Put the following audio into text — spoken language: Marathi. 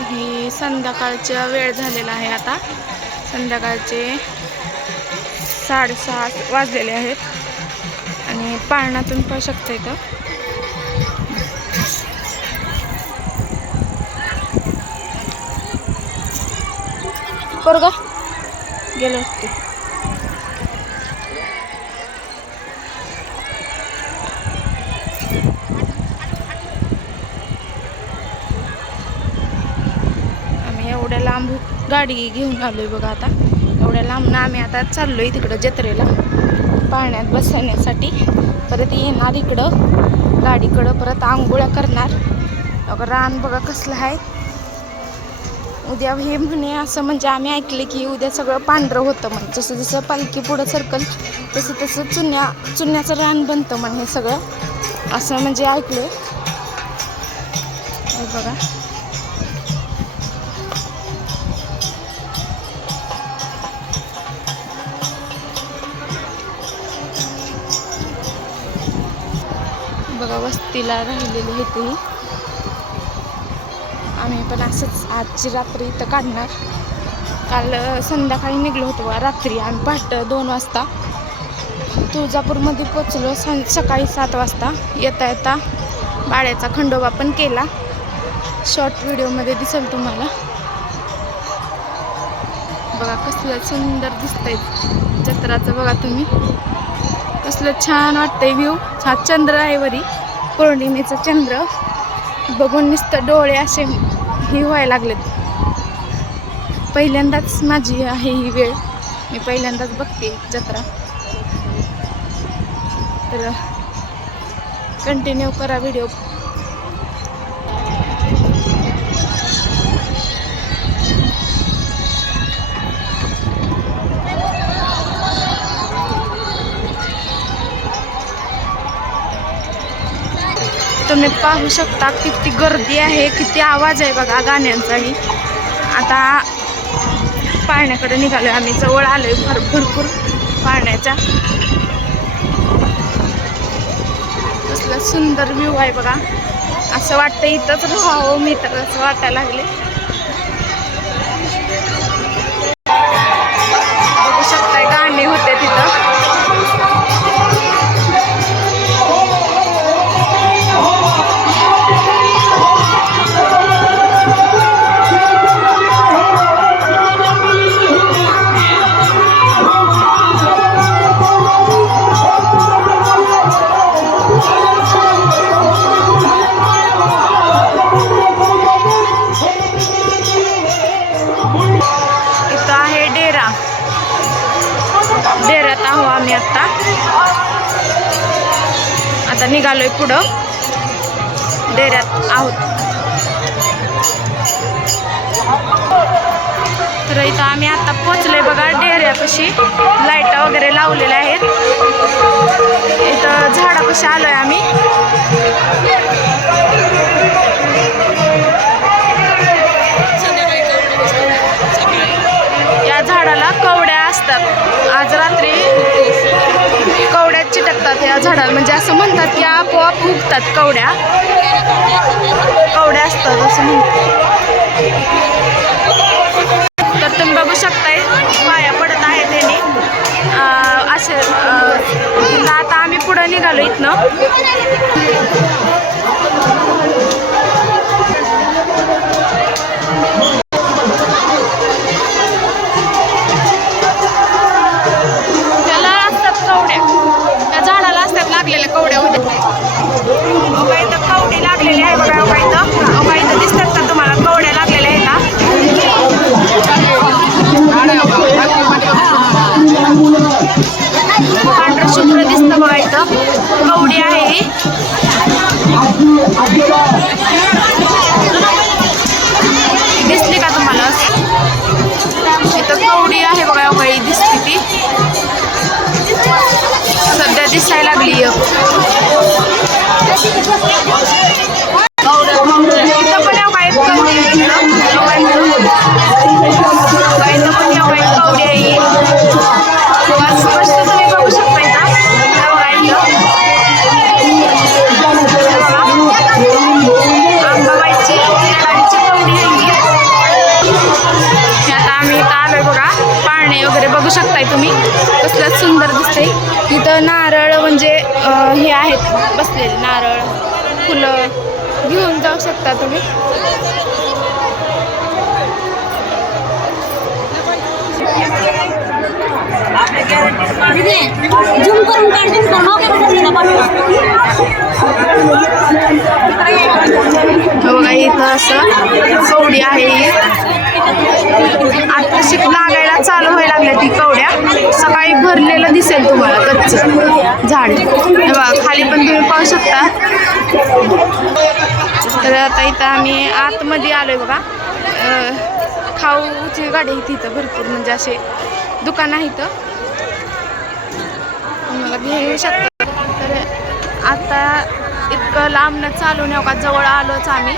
ही संध्याकाळचा वेळ झालेला आहे आता. संध्याकाळचे साडेसात वाजलेले आहेत. आणि पाळणातून पाहू शकते का करू का गेलो असते गाडी घेऊन आलो आहे बघा आता. एवढ्या लांब ना आम्ही आता चाललो आहे तिकडं जत्रेला. पाण्यात बसण्यासाठी. परत येणार इकडं. गाडीकडं परत आंघोळ्या करणार. रान बघा कसलं आहे उद्या हे म्हणे असं म्हणजे आम्ही ऐकले की उद्या सगळं पांढरं होतं म्हणे. जसं जसं पालखी पुढं सरकल तसं तसं चुन्या चुन्याचं रान बनतं म्हणे हे सगळं. असं म्हणजे ऐकलं बघा. बघा वस्तीला राहिलेली आहे ती. आम्ही पण असंच आजची रात्री इथं काढणार. काल संध्याकाळी निघलो होतो रात्री आम्ही पहाट दोन वाजता. तुळजापूरमध्ये पोचलो सं सकाळी सात वाजता. येता येता बाळ्याचा खंडोबा पण केला. शॉर्ट व्हिडिओमध्ये दिसेल तुम्हाला. बघा कसलं सुंदर दिसतंय जत्राचं बघा तुम्ही. कसलं छान वाटतंय व्ह्यू हा चंद्र आहे वरी. पौर्णिमेचं चंद्र. बघून नुसतं डोळे असे हे व्हायला लागलेत. पहिल्यांदाच माझी आहे ही वेळ. मी पहिल्यांदाच बघते जत्रा. तर कंटिन्यू करा व्हिडिओ तुम्ही पाहू शकता किती गर्दी आहे किती आवाज आहे बघा गाण्यांचाही. आता पाळण्याकडे निघालोय आम्ही जवळ आलोय भर भरपूर पाळण्याच्या. कसला सुंदर व्ह्यू आहे बघा. असं वाटतं इथंच राहावं मी तर असं वाटायला लागले आता. आता निघालोय पुढं. डेऱ्यात आहोत. तर इथं आम्ही आता पोचलोय बघा डेऱ्यापाशी. लाईटा वगैरे लावलेल्या आहेत. इथं झाडापाशी आलोय आम्ही. या झाडाला कवड्या असतात. आज रात्री त्या या झाडाला. म्हणजे असं म्हणतात की आपोआप उगतात कवड्या. कवड्या असतात असं म्हणतात. तर तुम्ही बघू शकताय पाया पडत आहे त्याने. असे आता आम्ही पुढं निघालो इथनं. कवडी आहे. बघू शकताय तुम्ही. कसलं सुंदर दिसते इथं नारळ म्हणजे हे आहेत. बसलेले नारळ फुलं. घेऊन जाऊ शकता तुम्ही. बघा इथं असं कवडी आहे. आता शिकला लागल्या ती कवड्या. सकाळी भरलेलं दिसेल तुम्हाला गच्च झाड. खाली पण तुम्ही पाहू शकता. तर आता इथं आम्ही आतमध्ये आलोय बघा. खाऊची गाडी आहे तिथं भरपूर म्हणजे असे दुकान आहे इथं. तुम्हाला घेऊ शकता. तर आता इतकं लांबनं चालू येऊ का? जवळ आलोच आम्ही.